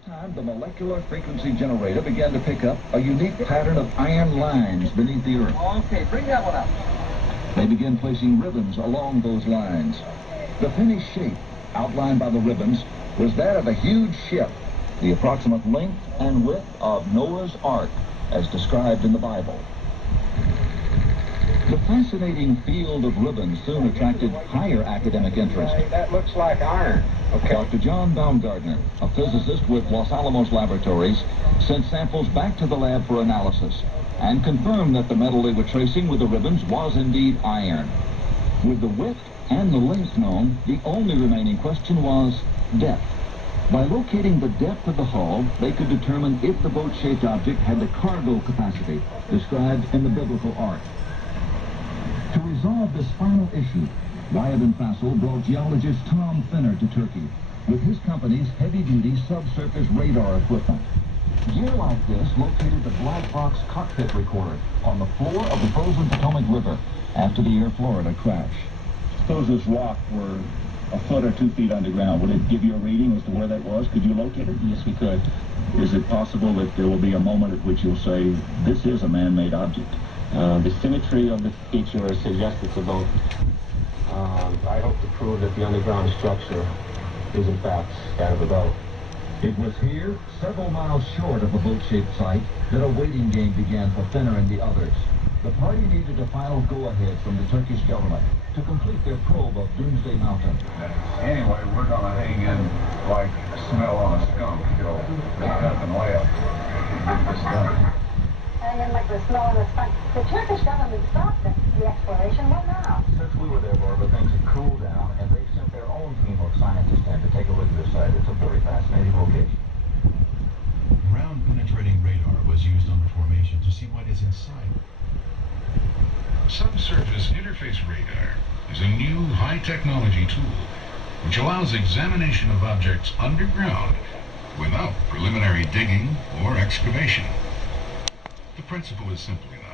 time, the molecular frequency generator began to pick up a unique pattern of iron lines beneath the Earth. Okay, bring that one up. They began placing ribbons along those lines. The finished shape, outlined by the ribbons, was that of a huge ship, the approximate length and width of Noah's Ark, as described in the Bible. The fascinating field of ribbons soon attracted higher academic interest. That looks like iron. Okay. Dr. John Baumgartner, a physicist with Los Alamos Laboratories, sent samples back to the lab for analysis and confirmed that the metal they were tracing with the ribbons was indeed iron. With the width and the length known, the only remaining question was depth. By locating the depth of the hull, they could determine if the boat-shaped object had the cargo capacity described in the biblical ark. To resolve this final issue, Wyatt and Fassel brought geologist Tom Finner to Turkey with his company's heavy-duty subsurface radar equipment. Gear like this located the black box cockpit recorder on the floor of the frozen Potomac River after the Air Florida crash. Suppose this rock were a foot or 2 feet underground. Would it give you a reading as to where that was? Could you locate it? Yes, we could. Is it possible that there will be a moment at which you'll say, this is a man-made object? The symmetry of the feature suggests it's a boat. I hope to prove that the underground structure is in fact that of a boat. It was here, several miles short of the boat-shaped site, that a waiting game began for Finner and the others. The party needed a final go-ahead from the Turkish government to complete their probe of Doomsday Mountain. Anyway, we're going to hang in like smell on a skunk till there's nothing left. Get this done. Hang in like the smell on a skunk. The Turkish government stopped the exploration. What now? Since we were there, Barbara, things had cooled down, and they sent their own team of scientists in to take a look at the site. It's a very fascinating location. Ground-penetrating radar was used on the formation to see what is inside. Subsurface interface radar is a new high-technology tool which allows examination of objects underground without preliminary digging or excavation. The principle is simply